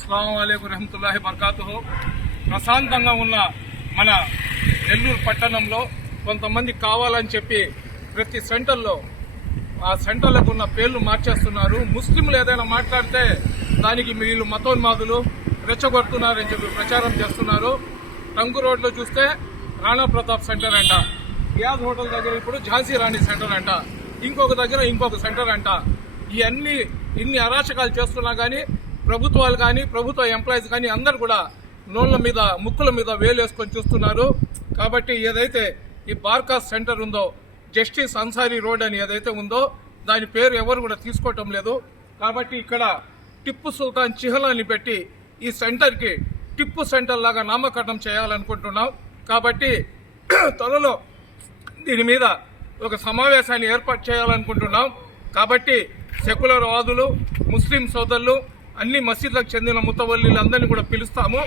అస్సలం అయికు రహమతుల్లాహి బర్కాతుహు ప్రశాంతంగా ఉన్న మన నెల్లూరు పట్టణంలో కొంతమంది కావాలని చెప్పి ప్రతి సెంటర్లో ఆ సెంటర్లకు ఉన్న పేర్లు మార్చేస్తున్నారు. ముస్లింలు ఏదైనా మాట్లాడితే దానికి వీళ్ళు మతోన్మాదులు రెచ్చగొడుతున్నారని చెప్పి ప్రచారం చేస్తున్నారు. టంగు రోడ్లో చూస్తే రాణా ప్రతాప్ సెంటర్ అంట. గ్యాస్ హోటల్ దగ్గర ఇప్పుడు ఝాన్సీ రాణి సెంటర్ అంట. ఇంకొక దగ్గర ఇంకొక సెంటర్ అంట. ఇవన్నీ ఇన్ని అరాచకాలు చేస్తున్నా కానీ ప్రభుత్వాలు కానీ ప్రభుత్వ ఎంప్లాయీస్ కానీ అందరు కూడా నోళ్ళ మీద ముక్కుల మీద వేలేసుకొని చూస్తున్నారు. కాబట్టి ఏదైతే ఈ బార్కాస్ సెంటర్ ఉందో జస్టిస్ అన్సారీ రోడ్ అని ఏదైతే ఉందో దాని పేరు ఎవరు కూడా తీసుకోవటం లేదు. కాబట్టి ఇక్కడ టిప్పు సుల్తాన్ చిహలాన్ని పెట్టి ఈ సెంటర్కి టిప్పు సెంటర్ లాగా నామకరణం చేయాలనుకుంటున్నాం. కాబట్టి త్వరలో దీని మీద ఒక సమావేశాన్ని ఏర్పాటు చేయాలనుకుంటున్నాం. కాబట్టి సెక్యులర్ వాదులు ముస్లిం సోదరులు అన్ని మసీదులకు చెందిన ముతవల్లీలందరినీ కూడా పిలుస్తాము.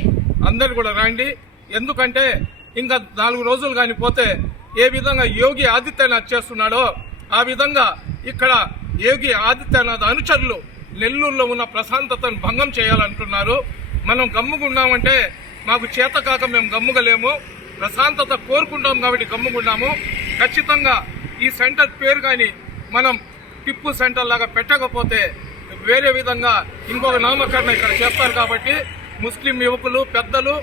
అందరు కూడా రండి. ఎందుకంటే ఇంకా నాలుగు రోజులు కానీ పోతే ఏ విధంగా యోగి ఆదిత్యనాథ్ చేస్తున్నాడో ఆ విధంగా ఇక్కడ యోగి ఆదిత్యనాథ్ అనుచరులు నెల్లూరులో ఉన్న ప్రశాంతతను భంగం చేయాలంటున్నారు. మనం గమ్ముగున్నామంటే మాకు చేత కాక మేము గమ్ముగలేము. ప్రశాంతత కోరుకుంటాం కాబట్టి గమ్ముగున్నాము. ఖచ్చితంగా ఈ సెంటర్ పేరు కానీ మనం టిప్పు సెంటర్ లాగా పెట్టకపోతే వేరే విధంగా ఇంకొక నామకరణ ఇక్కడ చేస్తారు కాబట్టి ముస్లిం యువకులు పెద్దలు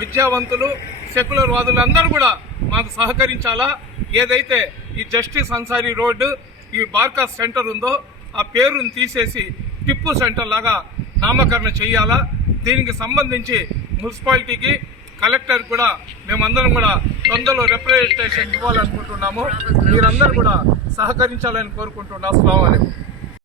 విద్యావంతులు సెక్యులర్ వాదులు అందరూ కూడా మాకు సహకరించాలా? ఏదైతే ఈ జస్టిస్ అన్సారీ రోడ్డు ఈ బార్కాస్ సెంటర్ ఉందో ఆ పేరును తీసేసి టిప్పు సెంటర్ లాగా నామకరణ చేయాలా? దీనికి సంబంధించి మున్సిపాలిటీకి కలెక్టర్ కూడా మేమందరం కూడా తొందరలో రిప్రజెంటేషన్ ఇవ్వాలనుకుంటున్నాము. మీరందరూ కూడా సహకరించాలని కోరుకుంటున్నాం. అస్సలం